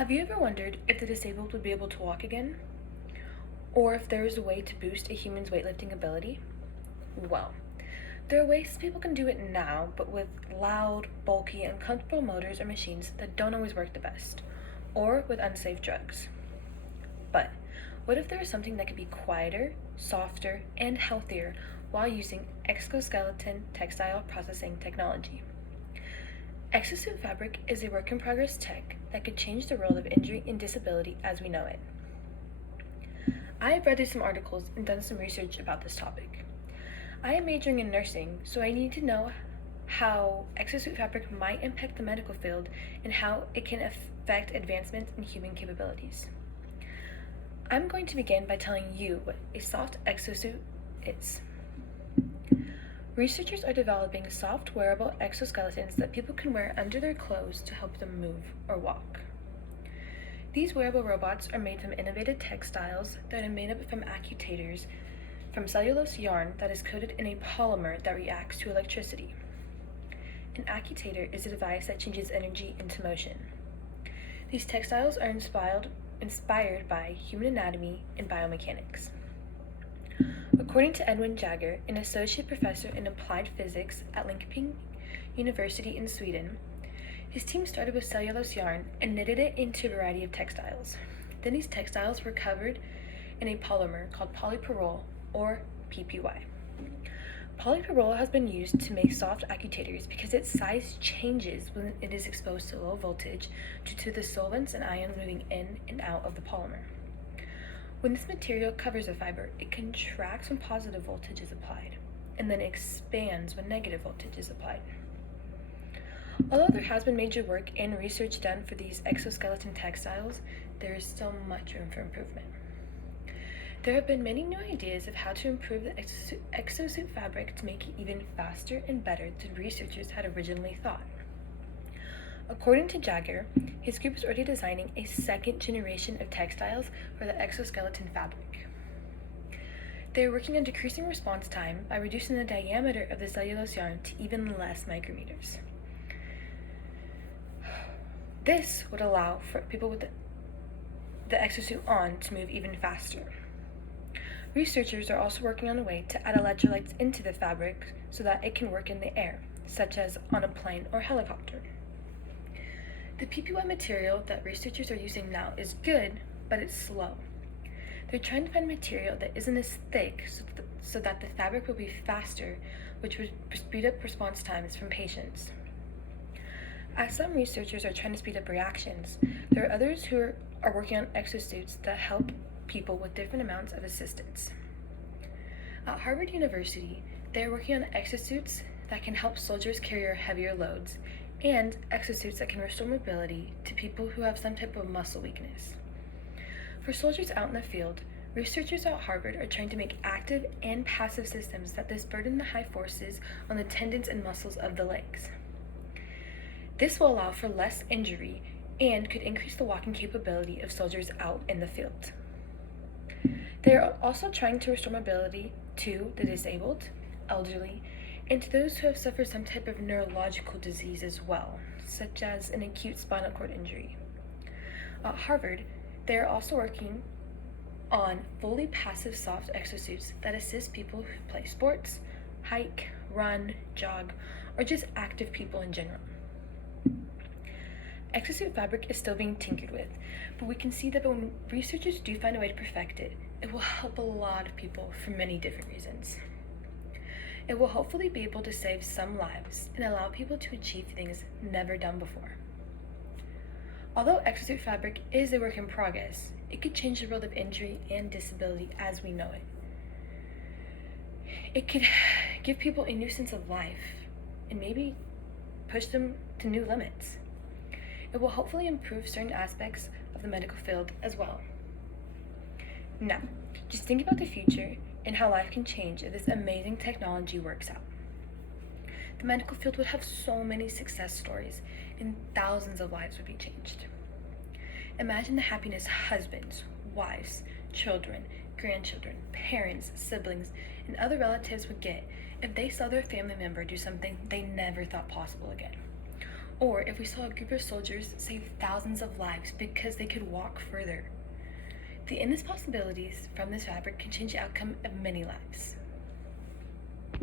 Have you ever wondered if the disabled would be able to walk again? Or if there is a way to boost a human's weightlifting ability? Well, there are ways people can do it now, but with loud, bulky, uncomfortable motors or machines that don't always work the best, or with unsafe drugs. But what if there was something that could be quieter, softer, and healthier while using exoskeleton textile processing technology? Exosuit fabric is a work-in-progress tech that could change the world of injury and disability as we know it. I have read through some articles and done some research about this topic. I am majoring in nursing, so I need to know how exosuit fabric might impact the medical field and how it can affect advancements in human capabilities. I'm going to begin by telling you what a soft exosuit is. Researchers are developing soft, wearable exoskeletons that people can wear under their clothes to help them move or walk. These wearable robots are made from innovative textiles that are made up from actuators from cellulose yarn that is coated in a polymer that reacts to electricity. An actuator is a device that changes energy into motion. These textiles are inspired by human anatomy and biomechanics. According to Edwin Jagger, an associate professor in applied physics at Linköping University in Sweden, his team started with cellulose yarn and knitted it into a variety of textiles. Then these textiles were covered in a polymer called polypyrrole, or PPY. Polypyrrole has been used to make soft actuators because its size changes when it is exposed to low voltage due to the solvents and ions moving in and out of the polymer. When this material covers a fiber, it contracts when positive voltage is applied, and then expands when negative voltage is applied. Although there has been major work and research done for these exoskeleton textiles, there is still much room for improvement. There have been many new ideas of how to improve the exosuit fabric to make it even faster and better than researchers had originally thought. According to Jagger, his group is already designing a second generation of textiles for the exoskeleton fabric. They are working on decreasing response time by reducing the diameter of the cellulose yarn to even less micrometers. This would allow for people with the exosuit on to move even faster. Researchers are also working on a way to add electrolytes into the fabric so that it can work in the air, such as on a plane or helicopter. The PPY material that researchers are using now is good, but it's slow. They're trying to find material that isn't as thick so that the fabric will be faster, which would speed up response times from patients. As some researchers are trying to speed up reactions, there are others who are working on exosuits that help people with different amounts of assistance. At Harvard University, they are working on exosuits that can help soldiers carry heavier loads, and exosuits that can restore mobility to people who have some type of muscle weakness. For soldiers out in the field, researchers at Harvard are trying to make active and passive systems that disburden the high forces on the tendons and muscles of the legs. This will allow for less injury and could increase the walking capability of soldiers out in the field. They are also trying to restore mobility to the disabled, elderly, and to those who have suffered some type of neurological disease as well, such as an acute spinal cord injury. At Harvard, they are also working on fully passive soft exosuits that assist people who play sports, hike, run, jog, or just active people in general. Exosuit fabric is still being tinkered with, but we can see that when researchers do find a way to perfect it, it will help a lot of people for many different reasons. It will hopefully be able to save some lives and allow people to achieve things never done before. Although exosuit fabric is a work in progress, it could change the world of injury and disability as we know it. It could give people a new sense of life and maybe push them to new limits. It will hopefully improve certain aspects of the medical field as well. Now, just think about the future and how life can change if this amazing technology works out. The medical field would have so many success stories and thousands of lives would be changed. Imagine the happiness husbands, wives, children, grandchildren, parents, siblings, and other relatives would get if they saw their family member do something they never thought possible again. Or if we saw a group of soldiers save thousands of lives because they could walk further. The endless possibilities from this fabric can change the outcome of many lives.